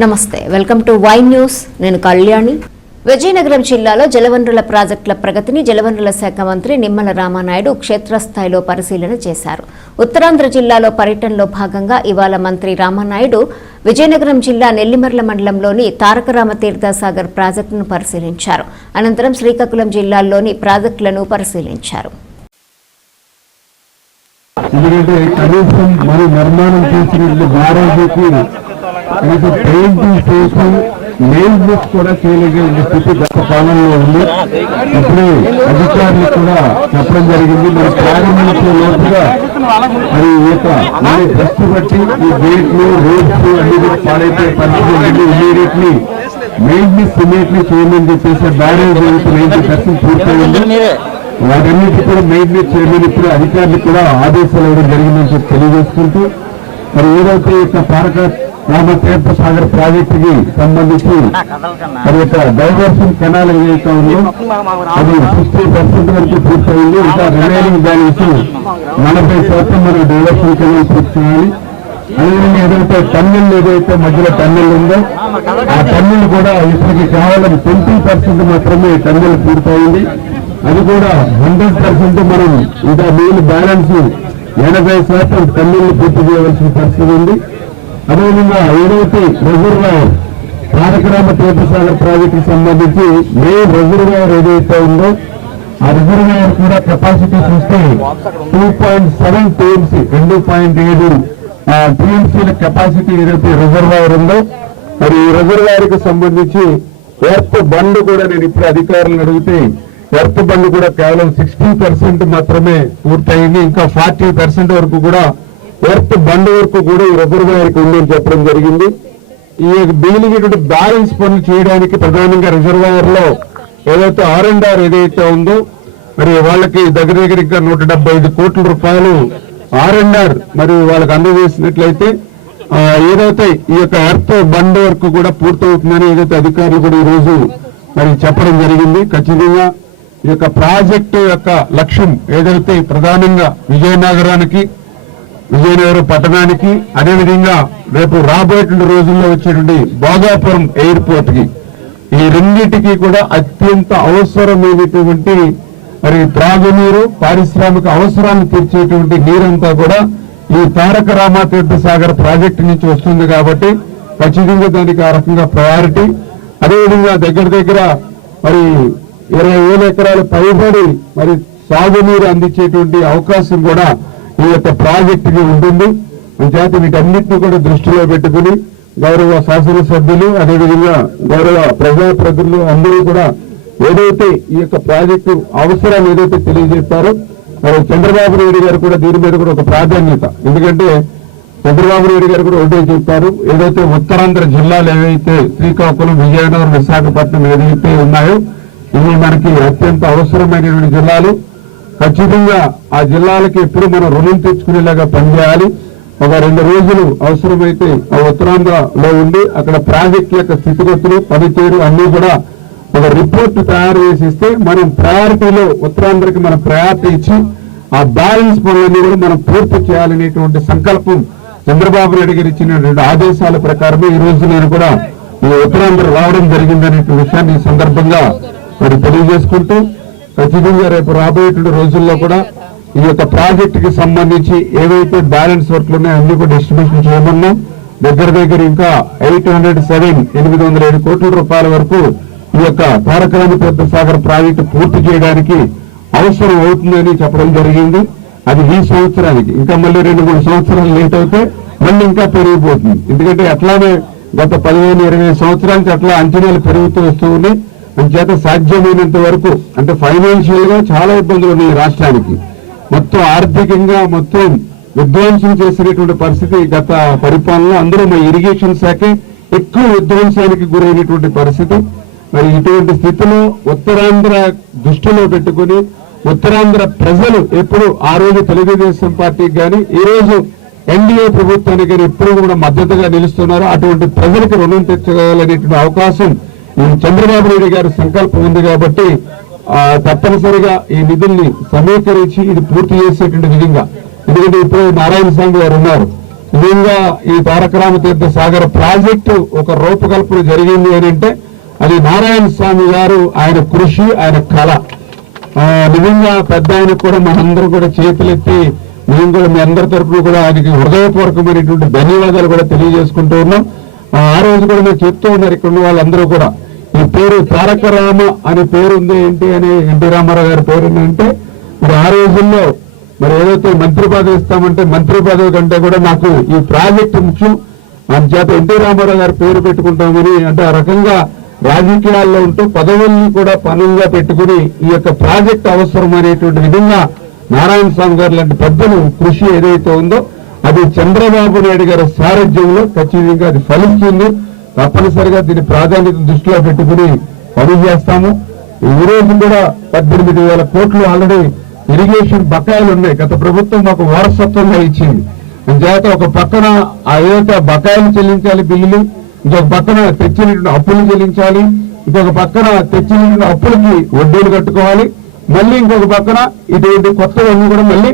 నమస్తే welcome to Y news. నేను కళ్యాణి. విజయనగరం జిల్లాలో జలవనరుల ప్రాజెక్టుల ప్రగతిని జలవనరుల శాఖ మంత్రి నిమ్మల రామానాయుడు క్షేత్రస్థాయిలో పరిశీలన చేశారు. ఉత్తరాంధ్ర జిల్లాలో పర్యటనలో భాగంగా ఇవాళ మంత్రి రామానాయుడు విజయనగరం జిల్లా నెల్లిమర్ల మండలంలోని తారకరామ తీర్థసాగర్ ప్రాజెక్టును పరిశీలించారు. అనంతరం శ్రీకాకుళం జిల్లాలోని ప్రాజెక్టులను పరిశీలించారు. ఎందుకంటే కనీసం మరి నిర్మాణం చేసినట్లు మీకు కనీసం పెయింటింగ్ చేసి బుక్ కూడా చేయలేని స్థితి గత కాలంలో ఉంది. ఇప్పుడు అధికారులు కూడా చెప్పడం జరిగింది. మరి ప్రారంభించే లోపుగా మరి ఈ యొక్క మరి దృష్టి బట్టి ఈ గేట్లు రోడ్స్ అన్ని కూడా పాడైపోయే పరిస్థితి ఉంటుంది ఇమీడియట్లీ మెయింటెనెన్స్ ఇమీడియట్లీ చేయమని చెప్పేసి బ్యారేజ్ నైన్టీ పర్సెంట్ పూర్తయింది. వాటన్నిటి కూడా మెయింటెనెన్స్ చేయమని ఇప్పుడు అధికారులు కూడా ఆదేశాలు ఇవ్వడం జరిగిందని చెప్పి తెలియజేసుకుంటూ మరి ఏదైతే యొక్క తారక రామ తీర్థ సాగర్ ప్రాజెక్టుకి సంబంధించి మరి యొక్క డైవర్షన్ కెనాల్ ఏదైతే ఉందో అది సిక్స్టీ పర్సెంట్ వరకు పూర్తయింది. ఇంకా రిమైనింగ్ బ్యాలెన్స్ నలభై శాతం మనం డైవర్షన్ కెనాల్ పూర్తి చేయాలి అదేవిధంగా ఏదైతే టన్నెల్ ఏదైతే మధ్యలో టన్నెల్ ఉందో ఆ టన్నెల్ కూడా ఇప్పటికి కేవలం ట్వంటీ పర్సెంట్ మాత్రమే టన్నెల్ పూర్తయింది. అది కూడా హండ్రెడ్ పర్సెంట్ మనం ఇంకా మిగిలిన బ్యాలెన్స్ ఎనభై శాతం టన్నెల్ పూర్తి చేయవలసిన పరిస్థితి ఉంది. అదేవిధంగా ఏదైతే రిజర్వాయర్ తారకరామ తీర్థసాగర్ ప్రాజెక్టుకి సంబంధించి మెయిన్ రిజర్వాయర్ ఏదైతే ఉందో ఆ రిజర్వాయర్ కూడా కెపాసిటీ చూస్తే టూ పాయింట్ సెవెన్ టీఎంసీ రెండు పాయింట్ ఏడు టీఎంసీల కెపాసిటీ ఏదైతే రిజర్వాయర్ ఉందో మరి ఈ రిజర్వాయర్కు సంబంధించి ఎర్త్ బండ్ కూడా నేను ఇప్పుడు అధికారులను అడిగితే ఎర్త్ బండ్ కూడా కేవలం సిక్స్టీ పర్సెంట్ మాత్రమే పూర్తయింది ఇంకా ఫార్టీ పర్సెంట్ వరకు కూడా ఎర్త్ బండ్ వరకు కూడా ఈ రిజర్వాయర్కి ఉందని చెప్పడం జరిగింది. ఈ మిగిలినటువంటి బ్యాలెన్స్ పనులు చేయడానికి ప్రధానంగా రిజర్వాయర్లో ఏదైతే ఆర్ అండ్ ఆర్ ఏదైతే ఉందో మరి వాళ్ళకి దగ్గర దగ్గర ఇంకా నూట ఐదు కోట్ల రూపాయలు ఆర్ అండ్ ఆర్ మరి వాళ్ళకి అందజేసినట్లయితే ఏదైతే ఈ యొక్క ఎర్త్ బండ్ వరకు కూడా పూర్తవుతుందని ఏదైతే అధికారులు కూడా ఈ రోజు మరి చెప్పడం జరిగింది. ఖచ్చితంగా ఈ యొక్క ప్రాజెక్టు యొక్క లక్ష్యం ఏదైతే ప్రధానంగా విజయనగరానికి విజయనగరం పట్టణానికి అదేవిధంగా రేపు రాబోయేటువంటి రోజుల్లో వచ్చేటువంటి భోగాపురం ఎయిర్పోర్ట్కి ఈ రెండింటికి కూడా అత్యంత అవసరమైనటువంటి మరి త్రాగునీరు పారిశ్రామిక అవసరాన్ని తీర్చేటువంటి నీరంతా కూడా ఈ తారక రామతీర్థ సాగర్ ప్రాజెక్టు నుంచి వస్తుంది కాబట్టి ఖచ్చితంగా దానికి ఆ రకంగా ప్రయారిటీ అదేవిధంగా దగ్గర దగ్గర మరి ఇరవై వేల ఎకరాలు పైబడి మరి సాగునీరు అందించేటువంటి అవకాశం కూడా ఈ యొక్క ప్రాజెక్టుకి ఉంటుంది. చేత వీటన్నిటిని కూడా దృష్టిలో పెట్టుకుని గౌరవ శాసనసభ్యులు అదేవిధంగా గౌరవ ప్రజాప్రతినిధులు అందరూ కూడా ఏదైతే ఈ యొక్క ప్రాజెక్టు అవసరాలు ఏదైతే తెలియజెప్పారో మరి చంద్రబాబు నాయుడు గారు కూడా దీని మీద కూడా ఒక ప్రాధాన్యత. ఎందుకంటే చంద్రబాబు నాయుడు గారు కూడా ఒకటే చెప్పారు ఏదైతే ఉత్తరాంధ్ర జిల్లాలు ఏవైతే శ్రీకాకుళం విజయనగరం విశాఖపట్నం ఏదైతే ఉన్నాయో ఇవి మనకి అత్యంత అవసరమైనటువంటి జిల్లాలు. ఖచ్చితంగా ఆ జిల్లాలకి ఎప్పుడు మనం రుణం తెచ్చుకునేలాగా పనిచేయాలి. ఒక రెండు రోజులు అవసరమైతే ఆ ఉత్తరాంధ్రలో ఉండి అక్కడ ప్రాజెక్ట్ యొక్క స్థితిగతులు పనితీరు అన్ని కూడా ఒక రిపోర్ట్ తయారు చేసిస్తే మనం ప్రయారిటీలో ఉత్తరాంధ్రకి మనం ప్రయారిటీ ఇచ్చి ఆ బ్యాలెన్స్ పనులన్నీ కూడా మనం పూర్తి చేయాలనేటువంటి సంకల్పం చంద్రబాబు నాయుడు గారు ఇచ్చినటువంటి ఆదేశాల ప్రకారమే ఈ రోజు నేను కూడా ఈ ఉత్తరాంధ్ర రావడం జరిగిందనే విషయాన్ని ఈ సందర్భంగా మరి తెలియజేసుకుంటూ ఖచ్చితంగా రేపు రాబోయేటువంటి రోజుల్లో కూడా ఈ యొక్క ప్రాజెక్టుకి సంబంధించి ఏవైతే బ్యాలెన్స్ వర్క్లు ఉన్నాయో అన్ని కూడా డిస్ట్రిబ్యూషన్ చేయమన్నాం దగ్గర దగ్గర ఇంకా ఎయిట్ హండ్రెడ్ సెవెన్ ఎనిమిది వందల ఏడు కోట్ల రూపాయల వరకు ఈ యొక్క తారకరామ తీర్థ సాగర్ ప్రాజెక్టు పూర్తి చేయడానికి అవసరం అవుతుందని చెప్పడం జరిగింది. అది ఈ సంవత్సరానికి. ఇంకా మళ్ళీ రెండు మూడు సంవత్సరాలు లేట్ అయితే మళ్ళీ ఇంకా పెరిగిపోతుంది. ఎందుకంటే అట్లానే గత పదిహేను ఇరవై సంవత్సరానికి అట్లా అంచనాలు పెరుగుతూ వస్తూ ఉన్నాయి. అంచేత సాధ్యమైనంత వరకు అంటే ఫైనాన్షియల్గా చాలా ఇబ్బందులు ఉన్నాయి ఈ రాష్ట్రానికి. మొత్తం ఆర్థికంగా మొత్తం విధ్వంసం చేసినటువంటి పరిస్థితి గత పరిపాలన అందరూ మా ఇరిగేషన్ శాఖే ఎక్కువ విధ్వంసానికి గురైనటువంటి పరిస్థితి. మరి ఇటువంటి స్థితిలో ఉత్తరాంధ్ర దృష్టిలో పెట్టుకుని ఉత్తరాంధ్ర ప్రజలు ఎప్పుడు ఆ రోజు తెలుగుదేశం పార్టీకి కానీ ఈ రోజు ఎన్డీఏ ప్రభుత్వానికి కానీ ఎప్పుడు కూడా మద్దతుగా నిలుస్తున్నారు. అటువంటి ప్రజలకు రుణం తెచ్చగలనేటువంటి అవకాశం చంద్రబాబు నాయుడు గారి సంకల్పం ఉంది కాబట్టి తప్పనిసరిగా ఈ నిధుల్ని సమీకరించి ఇది పూర్తి చేసేటువంటి విధంగా. ఎందుకంటే ఇప్పుడు నారాయణ స్వామి గారు ఉన్నారు. నిజంగా ఈ తారక రామతీర్థ సాగర్ ప్రాజెక్టు ఒక రూపకల్పన జరిగింది అని అంటే అది నారాయణ స్వామి గారు ఆయన కృషి ఆయన కళ. ఆ, నిజంగా పెద్ద ఆయనకు కూడా మనందరం కూడా చేతులెత్తి మేము కూడా మీ అందరి తరఫున కూడా ఆయనకి హృదయపూర్వకమైనటువంటి ధన్యవాదాలు కూడా తెలియజేసుకుంటూ ఉన్నాం. ఆ, రోజు కూడా మేము చెప్తూ ఉన్నారు ఇక్కడ ఉన్న వాళ్ళందరూ కూడా. ఈ పేరు తారక రామ అనే పేరు ఉంది ఏంటి అని ఎన్టీ రామారావు గారి పేరు అంటే మరి ఆ రోజుల్లో మరి ఏదైతే మంత్రి పదవి ఇస్తామంటే మంత్రి పదవి కంటే కూడా నాకు ఈ ప్రాజెక్టు ముఖ్యం. చేత ఎన్టీ రామారావు గారి పేరు పెట్టుకుంటామని అంటే ఆ రకంగా రాజకీయాల్లో ఉంటూ పదవుల్ని కూడా పనులుగా పెట్టుకుని ఈ యొక్క ప్రాజెక్ట్ అవసరం అనేటువంటి విధంగా నారాయణ స్వామి గారు లాంటి పెద్దలు కృషి ఏదైతే ఉందో అది చంద్రబాబు నాయుడు గారి సారథ్యంలో ఖచ్చితంగా అది ఫలిస్తుంది. తప్పనిసరిగా దీని ప్రాధాన్యత దృష్టిలో పెట్టుకుని పని చేస్తాము. ఈ రోజు కూడా పద్దెనిమిది వేల కోట్లు ఆల్రెడీ ఇరిగేషన్ బకాయిలు ఉన్నాయి. గత ప్రభుత్వం మాకు వారసత్వంగా ఇచ్చింది. అంచేత ఒక పక్కన ఆ ఏదైతే బకాయిలు చెల్లించాలి బిల్లులు ఇంకొక పక్కన తెచ్చినటువంటి అప్పులు చెల్లించాలి ఇంకొక పక్కన తెచ్చినటువంటి అప్పులకి వడ్డీలు కట్టుకోవాలి మళ్ళీ ఇంకొక పక్కన ఇటువంటి కొత్తవన్నీ కూడా మళ్ళీ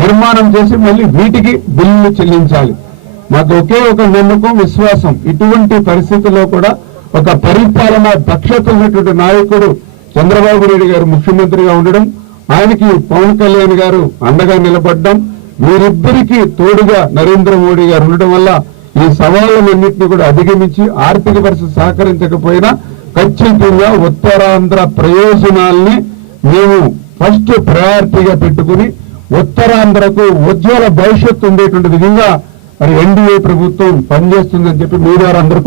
నిర్మాణం చేసి మళ్ళీ వీటికి బిల్లులు చెల్లించాలి. మాకు ఒకే ఒక నమ్మకం విశ్వాసం. ఇటువంటి పరిస్థితుల్లో కూడా ఒక పరిపాలన దక్షత ఉన్నటువంటి నాయకుడు చంద్రబాబు నాయుడు గారు ముఖ్యమంత్రిగా ఉండడం ఆయనకి పవన్ కళ్యాణ్ గారు అండగా నిలబడడం వీరిద్దరికీ తోడుగా నరేంద్ర మోడీ గారు ఉండడం వల్ల ఈ సవాళ్ళన్నింటినీ కూడా అధిగమించి ఆర్థిక పరిస్థితి సహకరించకపోయినా ఖచ్చితంగా ఉత్తరాంధ్ర ప్రయోజనాల్ని మేము ఫస్ట్ ప్రయారిటీగా పెట్టుకుని ఉత్తరాంధ్రకు ఉజ్వల భవిష్యత్తు ఉండేటువంటి విధంగా మరి ఎన్డీఏ ప్రభుత్వం పనిచేస్తుందని చెప్పి మీ ద్వారా అందరికీ